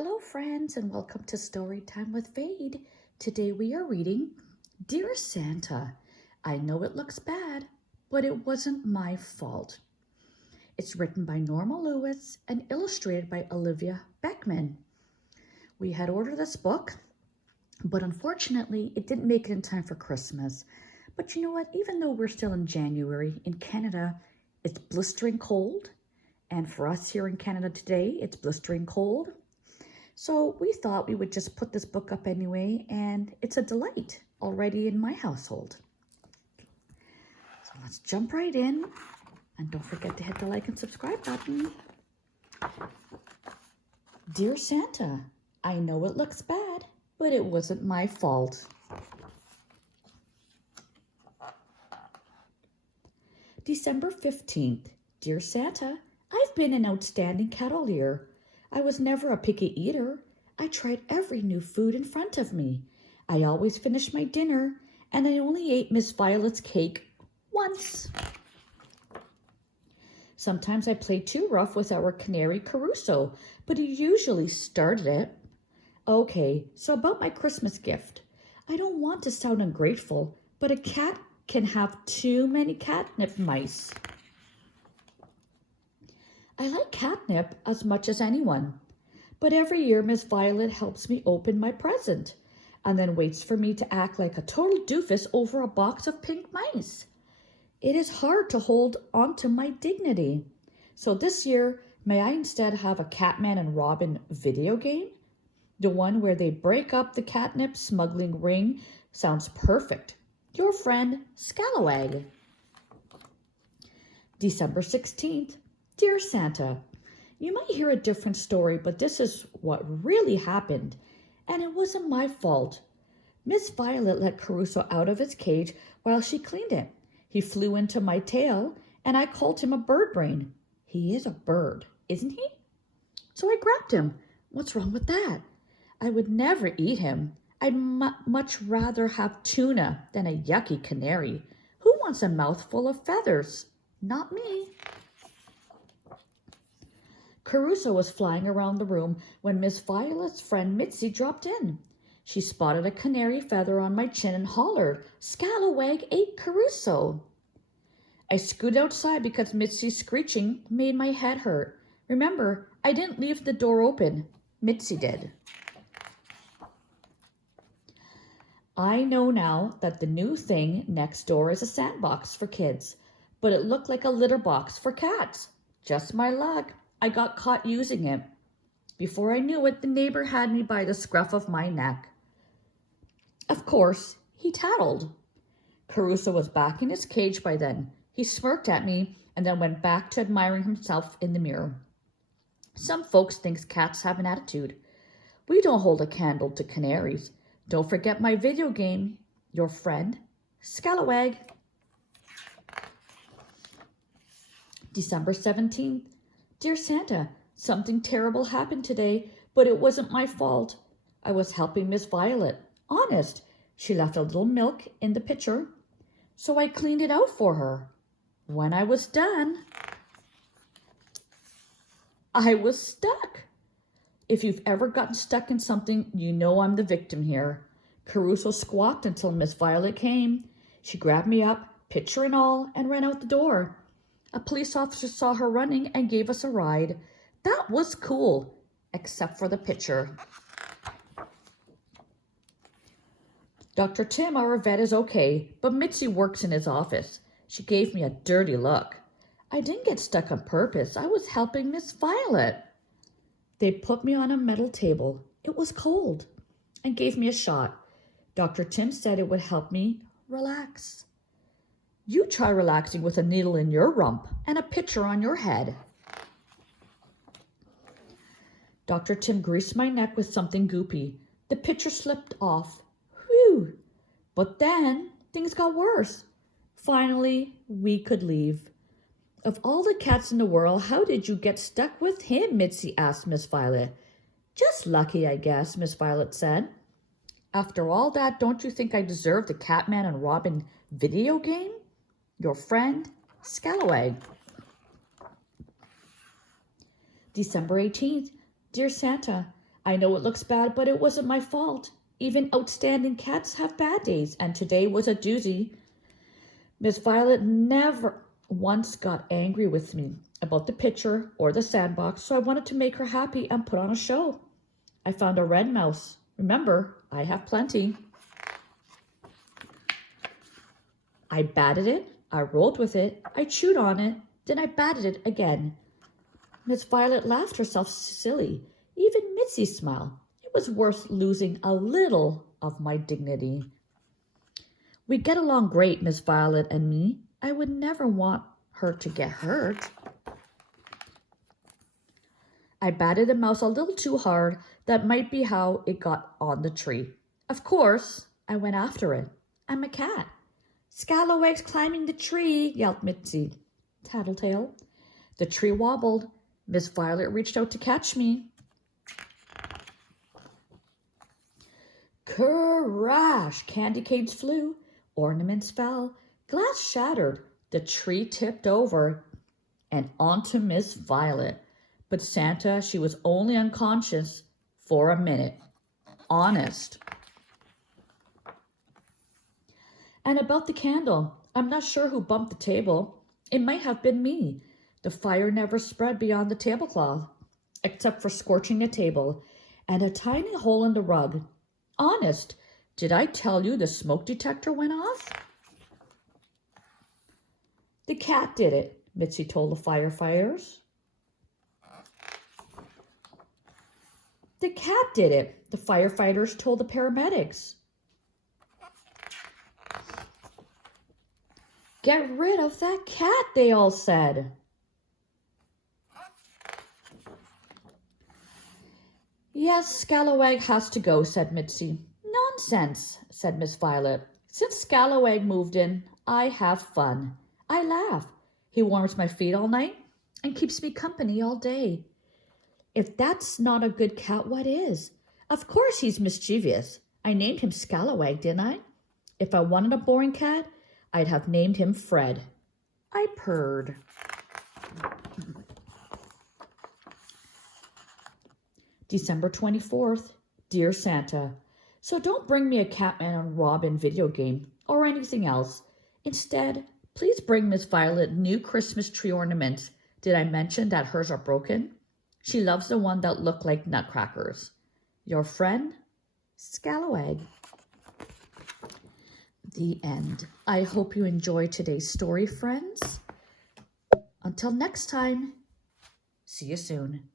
Hello friends and welcome to Storytime with Vade. Today we are reading Dear Santa. I know it looks bad, but it wasn't my fault. It's written by Norma and illustrated by Olivia Beckman. We had ordered this book, but unfortunately it didn't make it in time for Christmas. But you know what? Even though we're still in January, in Canada, it's blistering cold. And for us here in Canada today, it's blistering cold. So we thought we would just put this book up anyway, and it's a delight already in my household. So let's jump right in, and don't forget to hit the like and subscribe button. Dear Santa, I know it looks bad, but it wasn't my fault. December 15th. Dear Santa, I've been an outstanding cat all year. I was never a picky eater. I tried every new food in front of me. I always finished my dinner, and I only ate Miss Violet's cake once. Sometimes I played too rough with our canary Caruso, but he usually started it. Okay, so about my Christmas gift. I don't want to sound ungrateful, but a cat can have too many catnip mice. I like catnip as much as anyone, but every year Miss Violet helps me open my present and then waits for me to act like a total doofus over a box of pink mice. It is hard to hold onto my dignity. So this year, may I instead have a Catman and Robin video game? The one where they break up the catnip smuggling ring sounds perfect. Your friend, Scalawag. December 16th. Dear Santa, you might hear a different story, but this is what really happened, and it wasn't my fault. Miss Violet let Caruso out of his cage while she cleaned it. He flew into my tail, and I called him a bird brain. He is a bird, isn't he? So I grabbed him. What's wrong with that? I would never eat him. I'd much rather have tuna than a yucky canary. Who wants a mouthful of feathers? Not me. Caruso was flying around the room when Miss Violet's friend Mitzi dropped in. She spotted a canary feather on my chin and hollered, "Scalawag ate Caruso." I scooted outside because Mitzi's screeching made my head hurt. Remember, I didn't leave the door open. Mitzi did. I know now that the new thing next door is a sandbox for kids, but it looked like a litter box for cats. Just my luck. I got caught using it. Before I knew it, the neighbor had me by the scruff of my neck. Of course, he tattled. Caruso was back in his cage by then. He smirked at me and then went back to admiring himself in the mirror. Some folks think cats have an attitude. We don't hold a candle to canaries. Don't forget my video game, your friend, Scalawag. December 17th. Dear Santa, something terrible happened today, but it wasn't my fault. I was helping Miss Violet. Honest, she left a little milk in the pitcher, so I cleaned it out for her. When I was done, I was stuck. If you've ever gotten stuck in something, you know I'm the victim here. Caruso squawked until Miss Violet came. She grabbed me up, pitcher and all, and ran out the door. A police officer saw her running and gave us a ride. That was cool, except for the pitcher. Dr. Tim, our vet, is okay, but Mitzi works in his office. She gave me a dirty look. I didn't get stuck on purpose. I was helping Miss Violet. They put me on a metal table. It was cold and gave me a shot. Dr. Tim said it would help me relax. You try relaxing with a needle in your rump and a pitcher on your head. Dr. Tim greased my neck with something goopy. The pitcher slipped off. Whew! But then things got worse. Finally, we could leave. Of all the cats in the world, how did you get stuck with him? Mitzi asked Miss Violet. Just lucky, I guess, Miss Violet said. After all that, don't you think I deserve the Catman and Robin video game? Your friend, Scalawag. December 18th. Dear Santa, I know it looks bad, but it wasn't my fault. Even outstanding cats have bad days, and today was a doozy. Miss Violet never once got angry with me about the picture or the sandbox, so I wanted to make her happy and put on a show. I found a red mouse. Remember, I have plenty. I batted it, I rolled with it, I chewed on it, then I batted it again. Miss Violet laughed herself silly. Even Mitzi smiled. It was worth losing a little of my dignity. We get along great, Miss Violet and me. I would never want her to get hurt. I batted the mouse a little too hard. That might be how it got on the tree. Of course, I went after it. I'm a cat. Scalawag's climbing the tree, yelled Mitzi. Tattletale. The tree wobbled. Miss Violet reached out to catch me. Crash! Candy canes flew. Ornaments fell. Glass shattered. The tree tipped over and onto Miss Violet. But Santa, she was only unconscious for a minute. Honest. And about the candle, I'm not sure who bumped the table. It might have been me. The fire never spread beyond the tablecloth, except for scorching a table and a tiny hole in the rug. Honest, did I tell you the smoke detector went off? The cat did it, Mitzi told the firefighters. The cat did it, the firefighters told the paramedics. Get rid of that cat, they all said. Yes, Scalawag has to go, said Mitzi. Nonsense, said Miss Violet. Since Scalawag moved in, I have fun. I laugh. He warms my feet all night and keeps me company all day. If that's not a good cat, what is? Of course he's mischievous. I named him Scalawag, didn't I? If I wanted a boring cat, I'd have named him Fred. I purred. December 24th, Dear Santa. So don't bring me a Catman and Robin video game or anything else. Instead, please bring Miss Violet new Christmas tree ornaments. Did I mention that hers are broken? She loves the one that look like nutcrackers. Your friend, Scalawag. The end. I hope you enjoyed today's story, friends. Until next time, see you soon.